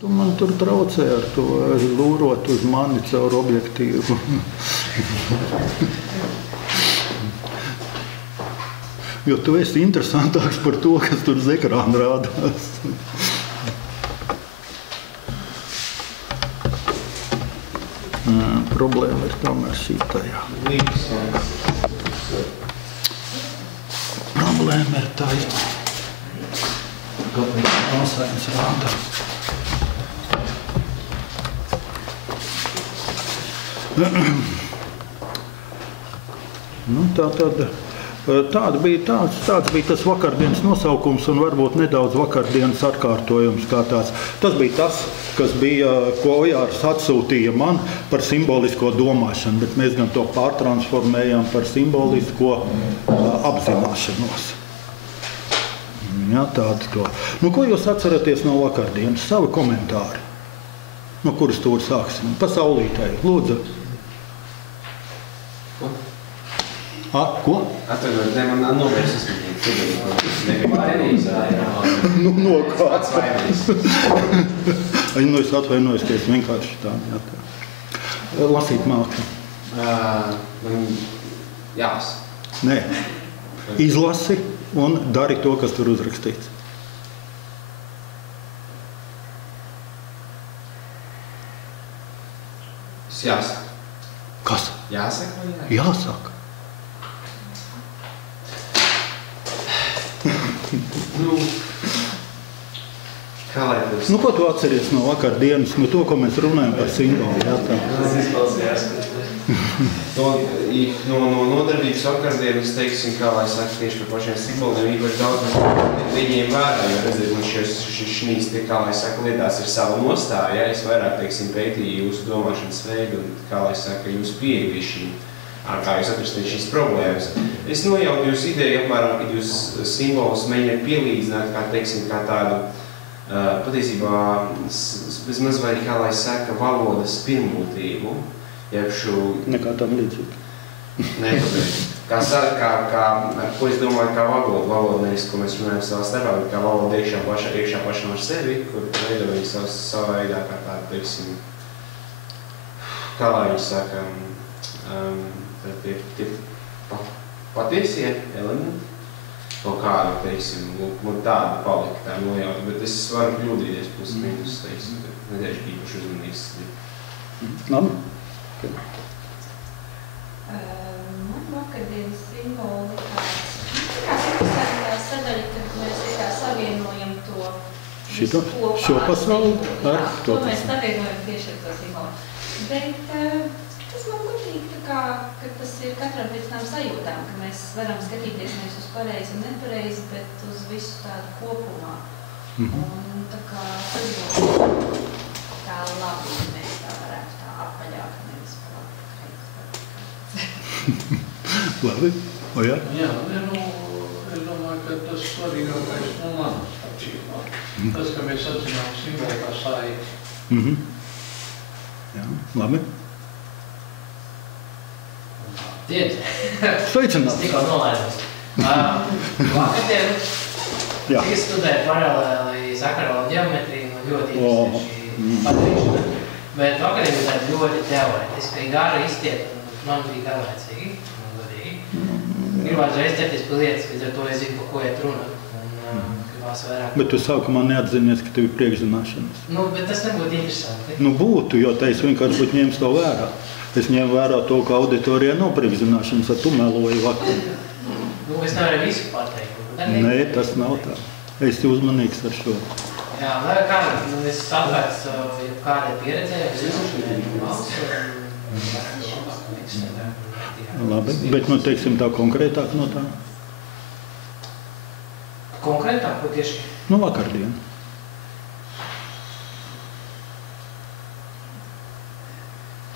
Tu man tur traucē ar to lūrot uz mani caur objektīvu. Jo tu esi interesantāks par to, kas tur uz ekrāna rādās. Problēma ir tomēr šī tajā. Problēma ir tajā. Galvenais nosaiņas rādās. Nu, tāds bija tas vakardienas nosaukums un varbūt nedaudz vakardienas atkārtojums kā tāds. Tas bija tas, kas bija, ko Ojārs atsūtīja man par simbolisko domāšanu, bet mēs gan to pārtransformējām par simbolisko apzināšanos. Jā, tādu to. Nu, ko jūs atceraties no vakardienas? Savi komentāri. No kuras tur sāksim? Pa saulītēji. Lūdzu. Ko? Atvainojiet, ne, man novērsis Nu, no kāds. Nu, es atvainojos, ka es vienkārši tā. Lasīt māku. Jās. Nē. Izlasi un dari to, kas tur uzrakstīts. Es jāsaka. Kas? Jāsaka vai jāsaka? Jāsaka. Nu, kā lai būs? Nu, ko tu atceries no vakardienas? Nu, to, ko mēs runājam par simbolu. Jā, tā. Tas izklausījās. No nodarbības vakardienas, teiksim, kā lai saka, tieši par pašiem simboliem, īpaši daudz viņiem vērā, jo redziet, man šīs, kā lai saka, lietās ir sava nostāja, ja? Es vairāk, teiksim, pētīju jūsu domāšanas veidu un, kā lai saka, jūsu pieeja šīm. Kā jūs atrastāt šīs problēmas. Es nojautu jūs ideju apmēram, ka jūs simbolus mēģināt pielīdzināt, kā teiksim, kā tādu patiesībā bezmaz vai kā lai saka valodas pirmūtību. Nekā tam līdzīgi. Ko es domāju, kā valoda nevis, ko mēs runājam savā starpā, bet kā valoda iekšā pašam ar sevi, kur veido viņi savā veidā kā tādu, teiksim, kā lai viņi saka, tie patiesie elementi, kaut kādu, teiksim, man tāda palika tā nojauta, bet es varu kļūdīties plus minus, teiksim, nedēļas īpaši uzmanīgs. Labi. Man vakardienas simboli kā sadaļa, kad mēs savienojam to Šito? Šo pasauli? Jā, to mēs savienojam tieši ar to simbolu. Bet tas man patīk, ka tas ir katram pēc tām sajūtām, ka mēs varam skatīties nevis uz pareizi un nepareizi, bet uz visu tādu kopumā. Un tā kā tas būtu tā labi, ja mēs tā varētu tā apaļāk, nevis palāk. Labi? O jā? Jā, es domāju, ka tas svarīgākais no manas atšķirībā. Tas, ka mēs atzinām simbolu kā saiti. Jā, labi. Tiet. Sveicināt. Es tikko nolaidos. Vakardien tika studēt paralēli Sakarovu ģeometriju un ļoti interesanti pateikšana. Bet vakardien bija tāda ļoti teorētiski, gara iztiet un man bija garlaicīgi un godīgi. Gribētu reiz ķerties pie lietas, līdz ar to es zinu, pa ko iet runa. Gribās vairāk. Bet tu sākumā neatzinies, ka tev ir priekšzināšanas. Nu, bet tas nebūtu interesanti. Nu, būtu, jo te es vienkārši būtu ņēmis to vērā. Es ņēmu vērā to, ka auditorijā nav priekšzināšanas, ar tu meloji vakar. Nu, es nevaru visu pateikt. Nē, tas nav tā. Es uzmanīgs ar šo. Jā, lai kādā, es atvērts kādai pieredzē, Labi, bet, nu, teiksim tā konkrētāk no tā? Konkrētāk, ko tieši? Nu, vakardien.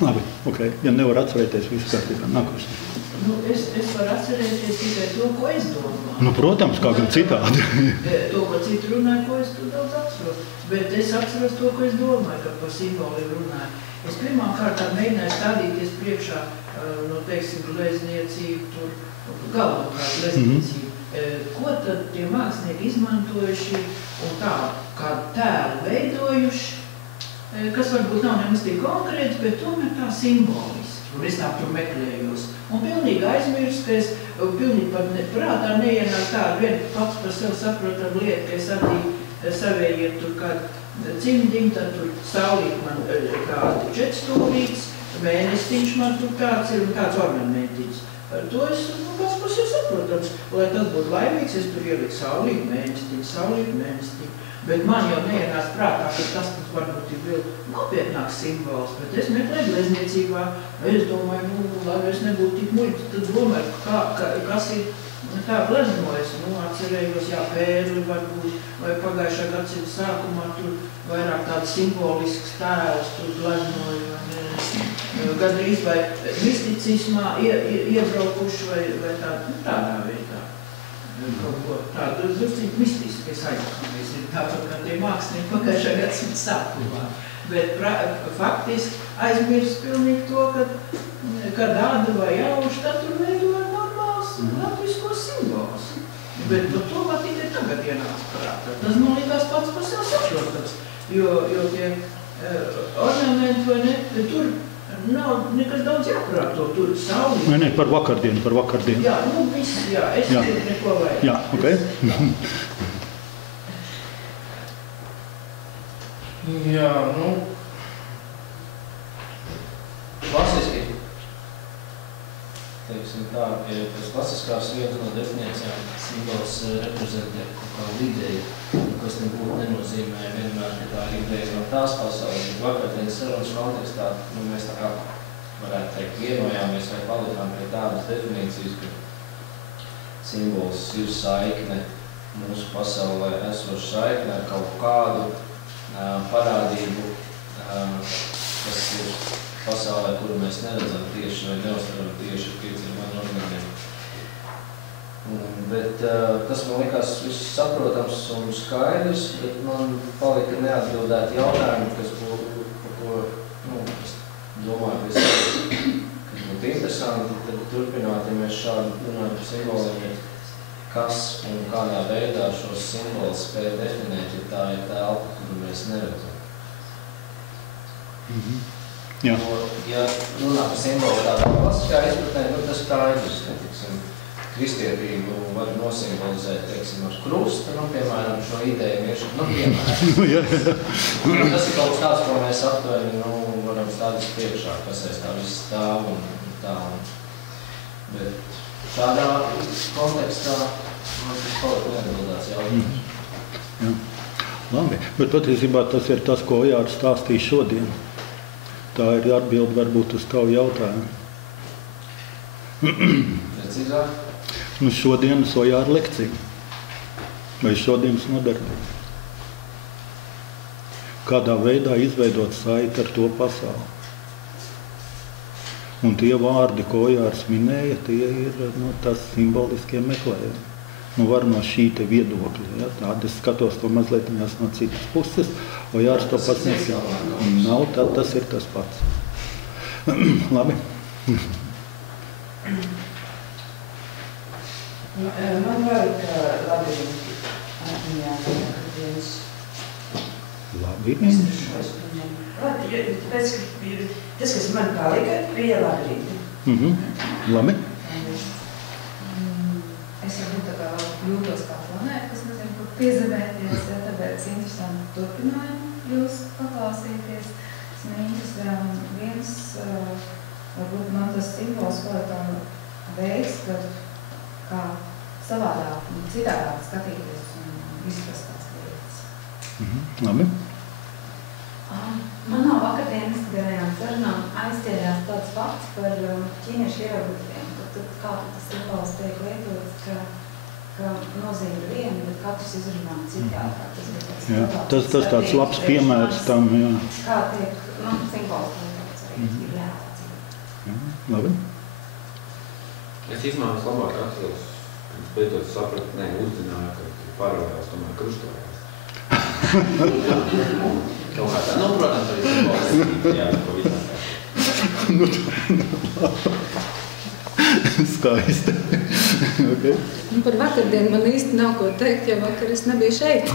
Labi, ok. Ja nevar atcerēties, visu kārtībā. Nākošais. Nu, es varu atcerēties tikai to, ko es domāju. Nu, protams, kā gan citādi. To, ko citu runāju, ko es tu daudz atceros. Bet es atceros to, ko es domāju, kad par simboliem runāju. Es pirmām kārtām mēģināju stādīties priekšā, nu, teiksim, glezniecību, tur, galvenokārt glezniecību. Ko tad tie mākslinieki izmantojuši un kā tēlu veidojuši, varbūt nav nemaz tik konkrēts, bet tomēr tā simboliski, kur es tā tur meklējos. Un pilnīgi aizmirst, ka es pilnīgi pat prātā neienāk tādu vienu pats par sevi saprotam lietu, ka es arī savējiem tur kādu cimdiņu, tad tur saulīt man kādi 4 stūrītes, mēnestiņš man tur tāds ir un tāds ornamentiņš. Ar to es pats par sevi saprotams. Lai tas būtu laimīgs, es tur ieliku saulīt mēnestiņu. Bet man jau neienāca prātā, ka tas varbūt ir vēl nopietnāks simbols, bet es meklēju glezniecībā. Es domāju, lai es nebūtu tik muļķi, tad domāju, kas ir tā gleznojas. Atcerējos, pērli varbūt, vai pagājušā gadsimta sākumā tur vairāk tāds simbolisks tēls tur gleznoja, gandrīz vai misticismā iebraukuši vai tādā veidā. Tādu drusciņu mistiski es aizsāmies, ir tāpat kā tie mākslinieki pagājušā gadsimta sākumā. Bet faktiski aizmirst pilnīgi to, ka dāda vai jauši, tad tur veidoja normāls latviskos simbols. Bet to man tikai tagad ienāca prātā. Tas man likās pats par sevi saprotams, jo tie ornamenti vai ne, tur nav nekas daudz jāprāto, tur sauli. Nē, par vakardienu. Jā, viss, es tur neko vajag. Jā, okei. Jā, klasiski, teiksim tā, ja pēc klasiskās vietas no definīcijām simbols reprezentē kaut kādu ideju, kas nebūtu nenozīmē vienmēr, ka tā ir ideja no tās pasaules. Vakardienas sarunas kontekstā mēs tā kā varētu teikt vienojāmies vai palikām pie tādas definīcijas, ka simbols ir saikne mūsu pasaulē esoša saikne ar kaut kādu parādību, kas ir pasaulē, kuru mēs neredzam tieši vai neuztveram tieši ar 5 orgāniem. Bet tas man likās viss saprotams un skaidrs, bet man palika neatbildēti jautājumi, kas būtu, par ko, es domāju, kas būtu interesanti, tad turpināt, ja mēs šādi runājam par simboliem, kas un kādā veidā šos simbolus spēj definēt, ja tā ir telpa, kuru mēs neredzam. Jā. Ja runā par simbolu tādā klasiskā izpratnē, tas skaidrs, ka, kristietību var nosimbolizēt, teiksim, ar krustu, piemēram, šo ideju miešanu, piemēram. Tas ir kaut tāds, ko mēs aptuveni, varam stādīt priekšā, kas aiz tā viss stāv un tā. Bet šādā kontekstā man tas kaut neatbildās jautājums. Jā. Labi, bet patiesībā tas ir tas, ko Ojārs stāstīja šodien. Tā ir atbilde varbūt uz tavu jautājumu. Precīzāk? Šodienas Ojāra lekcija. Vai šodienas nodarbība. Kādā veidā izveidot saiti ar to pasauli. Un tie vārdi, ko Ojārs minēja, tie ir tas simboliskie meklējumi. Var no šī te viedokļa. Ja? Tāda es skatos to mazliet no citas puses, Ojārs to pats neskaidro. Nav, tad tas ir tas pats. Labi. Man vajag labirinti atmiņā viens. Labirinti? Tāpēc, ka tas, kas man palika, bija labirinti. Labi. Es varbūt tā kā jūtos kā planēta, kas nezinu, kur piezemēties, tāpēc interesanti turpinājumu jūs paklausīties. Es neinteresēju viens, varbūt man tas simbols paliekam veids, kā savādāk un citādāk skatīties un izprast tās lietas. Labi. Man no vakardienas garajām sarunām aizķērās tāds fakts par ķīniešu ierobežiem. Kā tas simbols tiek lietots, ka nozīme viena, bet katrs izrunā citādāk. Tas tāds labs piemērs tam, jā. Kā tiek simbols lietots arī ir jāatcīm. Labi. Es izmēros labāk atceros, kad beidzot sapratu, uzzināju, ka paralēls tomēr krustojās. Kaut kā tā, protams, arī simbols, jā, ko visā. Skaisti. Okay. Par vakardienu man īsti nav ko teikt, jo vakar es nebiju šeit.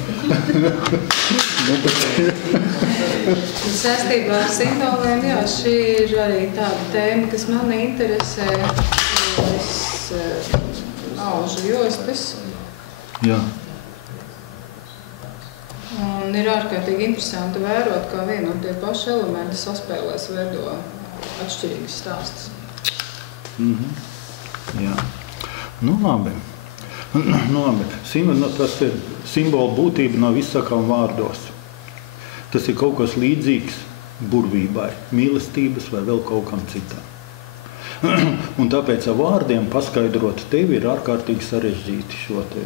Saistībā ar simboliem, jā, šī ir arī tāda tēma, kas man interesē. Es aužu jostas. Jā. Un ir ārkārtīgi interesanti vērot, kā vienu un tie paši elementi saspēlēs veido atšķirīgas stāstus. Jā. Nu labi. Tas ir simbola būtība nav izsakām vārdos. Tas ir kaut kas līdzīgs burvībai, mīlestības vai vēl kaut kam citam. Un tāpēc ar vārdiem paskaidrot tevi ir ārkārtīgi sarežģīti šo te.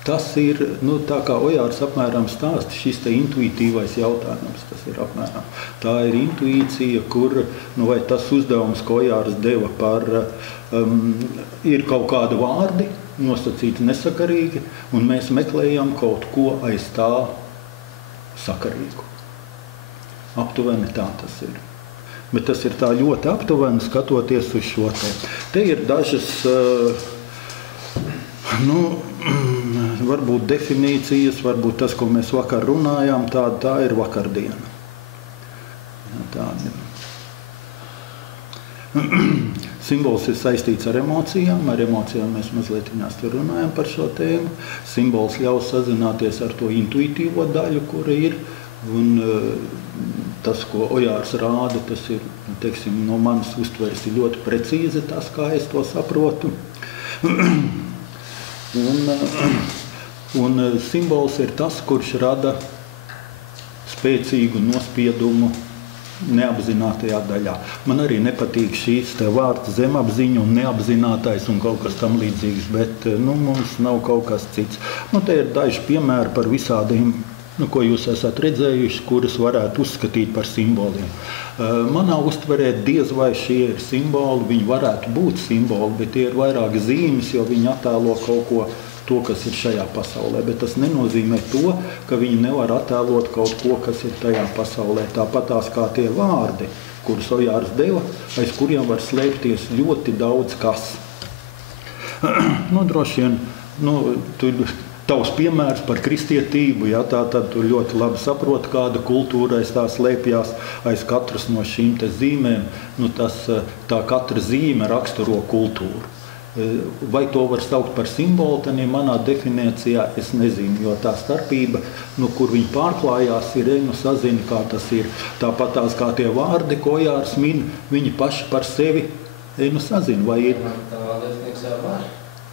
Tas ir, tā kā Ojārs apmēram stāsta, šis te intuitīvais jautājums, tas ir apmēram. Tā ir intuīcija, kur, vai tas uzdevums, ko Ojārs deva par, ir kaut kādi vārdi, nosacīti nesakarīgi, un mēs meklējam kaut ko aiz tā sakarīgu. Aptuveni tā tas ir. Bet tas ir tā ļoti aptuveni skatoties uz šo te. Te ir dažas, varbūt definīcijas, varbūt tas, ko mēs vakar runājām, tā ir vakardiena. Tāda. Simbols ir saistīts ar emocijām mēs mazliet tur runājam par šo tēmu. Simbols ļaus sazināties ar to intuitīvo daļu, kura ir, un tas, ko Ojārs rāda, tas ir, teiksim, no manas uztveres ir ļoti precīzi tas, kā es to saprotu. Un simbols ir tas, kurš rada spēcīgu nospiedumu neapzinātajā daļā. Man arī nepatīk šīs te vārds zemapziņa un neapzinātais un kaut kas tam līdzīgs, bet mums nav kaut kas cits. Te ir daži piemēri par visādiem, ko jūs esat redzējuši, kuras varētu uzskatīt par simboliem. Manā uztverē diez vai šie ir simboli, viņi varētu būt simboli, bet tie ir vairāk zīmes, jo viņi attēlo kaut ko, to, kas ir šajā pasaulē, bet tas nenozīmē to, ka viņi nevar attēlot kaut ko, kas ir tajā pasaulē. Tāpatās kā tie vārdi, kurus Ojārs deva, aiz kuriem var slēpties ļoti daudz kas. Droši vien, tavs piemērs par kristietību, tad tu ļoti labi saproti, kāda kultūra aiz tā slēpjās aiz katras no šīm te zīmēm. Tā katra zīme raksturo kultūru. Vai to var saukt par simbolu, tad manā definīcijā es nezinu, jo tā starpība, kur viņi pārklājās, ir sazina, kā tas ir. Tāpat tās kā tie vārdi, ko Ojārs min, viņi paši par sevi sazina, vai ir. Tā definīcijā var.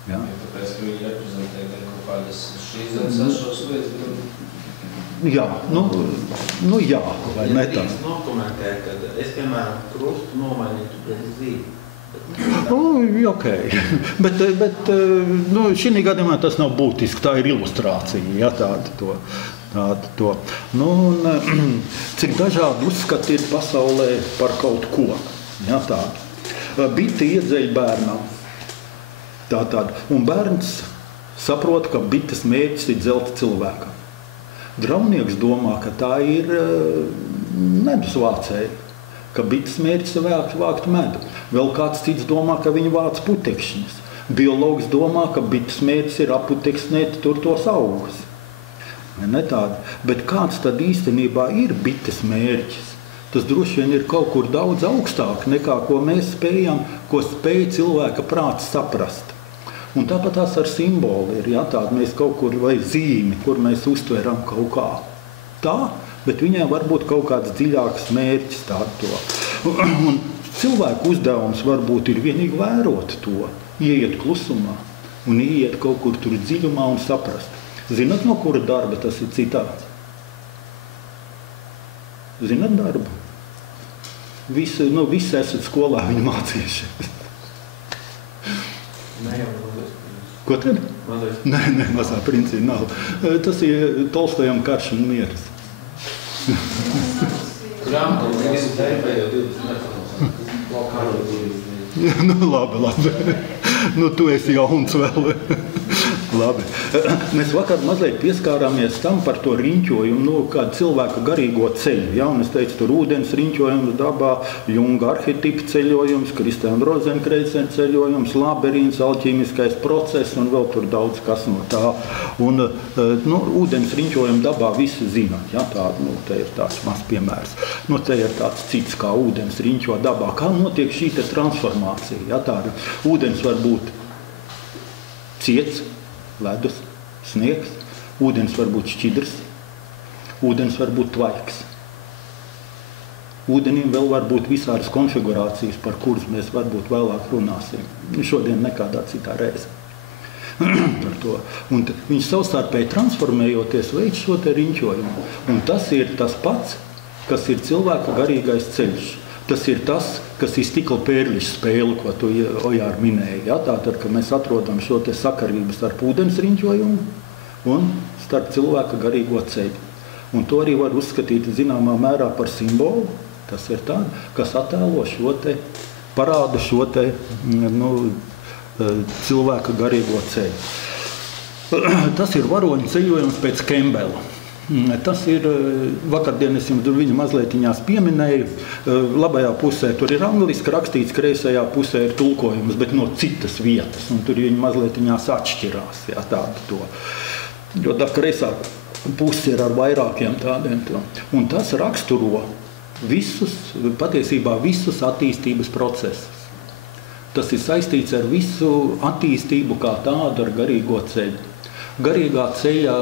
Jā. Tāpēc, ka viņi reprezentē kaut kādas šīs zemes lietas. Jā, jā, vai ne tā? Es nokomentēju, ka es, piemēram, krustu nomainītu pret zīmi. Ok, bet šī gadījumā tas nav būtiski, tā ir ilustrācija, tāda to. Cik dažādi uzskati ir pasaulē par kaut ko, tāda. Bite iedzeļ bērnam, un bērns saprot, ka bites mērķis ir dzelt cilvēkam. Draunieks domā, ka tā ir medus vācēja, ka bites mērķis ir vākt medu. Vēl kāds cits domā, ka viņi vāc putekšņus. Biologs domā, ka bites mērķis ir aputeksnēt tur tos augus. Ne tādi. Bet kāds tad īstenībā ir bites mērķis? Tas droši vien ir kaut kur daudz augstāk nekā, ko mēs spējam, ko spēj cilvēka prāts saprast. Un tāpat tās ar simbolu ir, tāda mēs kaut kur, vai zīmi, kur mēs uztveram kaut kā tā, bet viņai var būt kaut kāds dziļāks mērķis tādu to. Un cilvēku uzdevums varbūt ir vienīgi vērot to, ieiet klusumā un ieiet kaut kur tur dziļumā un saprast. Zinat, no kura darba tas ir citāds? Zinat darbu? Visi esat skolā viņi mācījušies. Ko tad? Nē, mazā princi nav. Tas ir Tolstojam Karš un mieras. Labi. Tu esi jauns vēl. Labi. Mēs vakar mazliet pieskārāmies tam par to riņķojumu, kādu cilvēku garīgo ceļu. Ja? Un es teicu, tur ūdens riņķojums dabā, Junga arhetipa ceļojums, Kristiāna Rozenkreicena ceļojums, laberīns, alķīmiskais process un vēl tur daudz kas no tā. Un ūdens riņķojumu dabā visi zina. Ja? Te ir tāds mazs piemērs. Te ir tāds cits, kā ūdens riņķo dabā. Kā notiek šī transformācija? Ja? Tāda ūdens var būt ciets, ledus, sniegs, ūdens var būt šķidrs, ūdens var būt tvaiks. Ūdenim vēl var būt visādas konfigurācijas, par kuras mēs varbūt vēlāk runāsim. Šodien nekādā citā reize. Par to. Un viņš savstarpēji transformējoties veids šo te riņķojumu. Un tas ir tas pats, kas ir cilvēka garīgais ceļš. Tas ir tas, kas ir stikla pērlišu spēle, ko tu, Ojār, minēji. Ja? Tātad, ka mēs atrodam šo te sakarību starp ūdens riņķojumu un starp cilvēka garīgo ceļu. Un to arī var uzskatīt zināmā mērā par simbolu. Tas ir tā, kas attēlo šo te, parāda šo te, cilvēka garīgo ceļu. Tas ir varoņu ceļojums pēc Kembela. Tas ir, vakardien es jums viņu mazlietiņās pieminēju, labajā pusē tur ir angliski rakstīts, kreisajā pusē ir tulkojums, bet no citas vietas, un tur viņi mazlietiņās atšķirās, jā, tādu to. Jo tā kreisā puse ir ar vairākiem tādiem. Un tas raksturo patiesībā visus attīstības procesus. Tas ir saistīts ar visu attīstību kā tādu ar garīgo ceļu. Garīgā ceļa,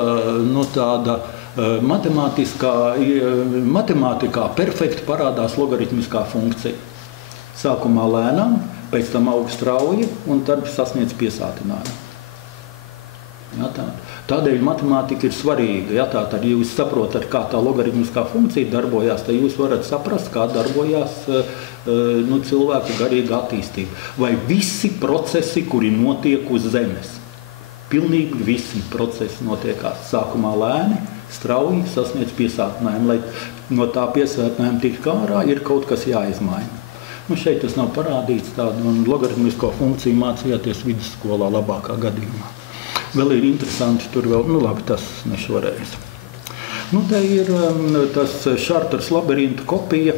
tāda matemātikā perfekti parādās logaritmiskā funkcija. Sākumā lēnām, pēc tam aug strauji un tad sasniedz piesātinājumu. Ja, tādēļ matemātika ir svarīga. Ja, tad, ja jūs saprotat, kā tā logaritmiskā funkcija darbojās, tad jūs varat saprast, kā darbojās cilvēka garīga attīstība. Vai visi procesi, kuri notiek uz zemes. Pilnīgi visi procesi notiekās sākumā lēni, strauji sasniedz piesātinājumu. Lai no tā piesātinājuma tiktu ārā, ir kaut kas jāizmaina. Šeit tas nav parādīts tādu, un logaritmisko funkciju mācījāties vidusskolā labākā gadījumā. Vēl ir interesanti, tur vēl, labi, tas ne šoreiz. Te ir tas Šartras labirinta kopija,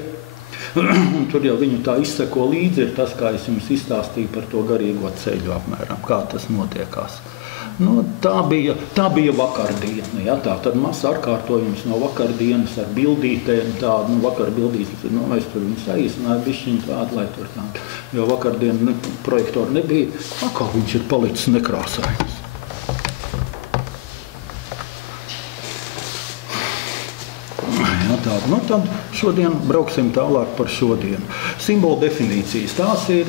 un tur jau viņu tā izseko līdzi, ir tas, kā es jums izstāstīju par to garīgo ceļu apmēram, kā tas notiekās. Tā bija vakardiena, ja, tad mazs atkārtojums no vakardienas ar bildītēm, vakar bildītes, es tur viņu saīsināju bišķiņu tādu, lai tur tādu, jo vakardiena projektori nebija, kā viņš ir palicis nekrāsājums. Ja, tad šodien brauksim tālāk par šodienu. Simbolu definīcijas, tās ir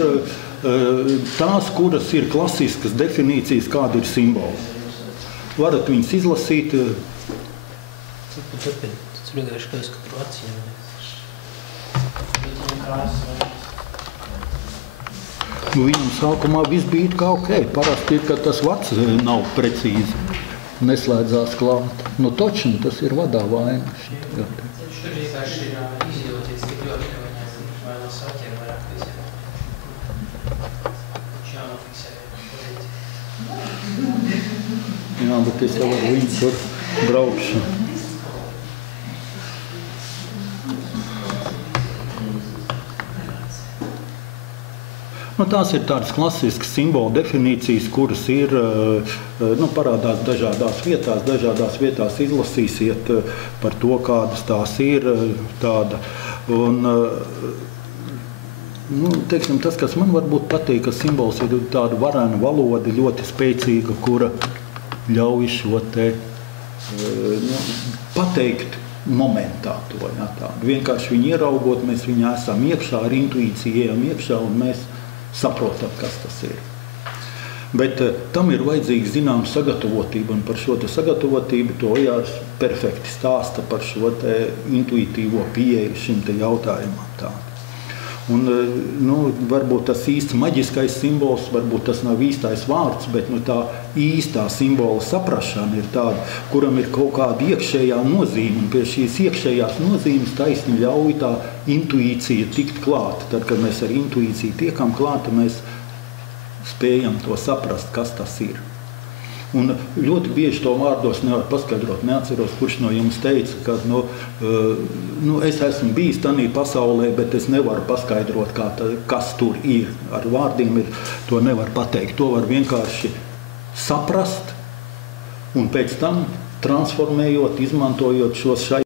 tās, kuras ir klasiskas definīcijas, kāda ir simboli. Varat viņas izlasīt. Viņam sākumā viss bija kā ok. Parasti ir, ka tas vats nav precīzi. Neslēdzās klāt. Točni tas ir vadā vaina. Tur vienkārši izjūties tik ļoti, ka viņam vai no saķera vairāk visiem. Jā, bet es jau ar viņu tur braukšu. Tās ir tādas klasiskas simbolu definīcijas, kuras ir, parādās dažādās vietās izlasīsiet par to, kādas tās ir. Tāda. Un, teiksim, tas, kas man varbūt patīk, ka simbols ir tāda varena valoda, ļoti spēcīga, kura ļauj šo te pateikt momentā to. Ja, vienkārši viņu ieraugot, mēs viņā esam iekšā, ar intuīciju ejam iekšā un mēs saprotam, kas tas ir. Bet tam ir vajadzīga zināma sagatavotība, un par šo te sagatavotību to Ojārs perfekti stāsta par šo te intuitīvo pieeju šim te jautājumam. Un, varbūt tas īsts maģiskais simbols, varbūt tas nav īstais vārds, bet tā īstā simbola saprašana ir tāda, kuram ir kaut kāda iekšējā nozīme, un pie šīs iekšējās nozīmes taisni ļauj tā intuīcija tikt klāta. Tad, kad mēs ar intuīciju tiekam klāta, mēs spējam to saprast, kas tas ir. Un ļoti bieži to vārdos nevar paskaidrot. Neatceros, kurš no jums teica, ka es esmu bijis tādā pasaulē, bet es nevaru paskaidrot, kas tur ir. Ar vārdiem to nevar pateikt. To var vienkārši saprast un pēc tam transformējot, izmantojot šos šai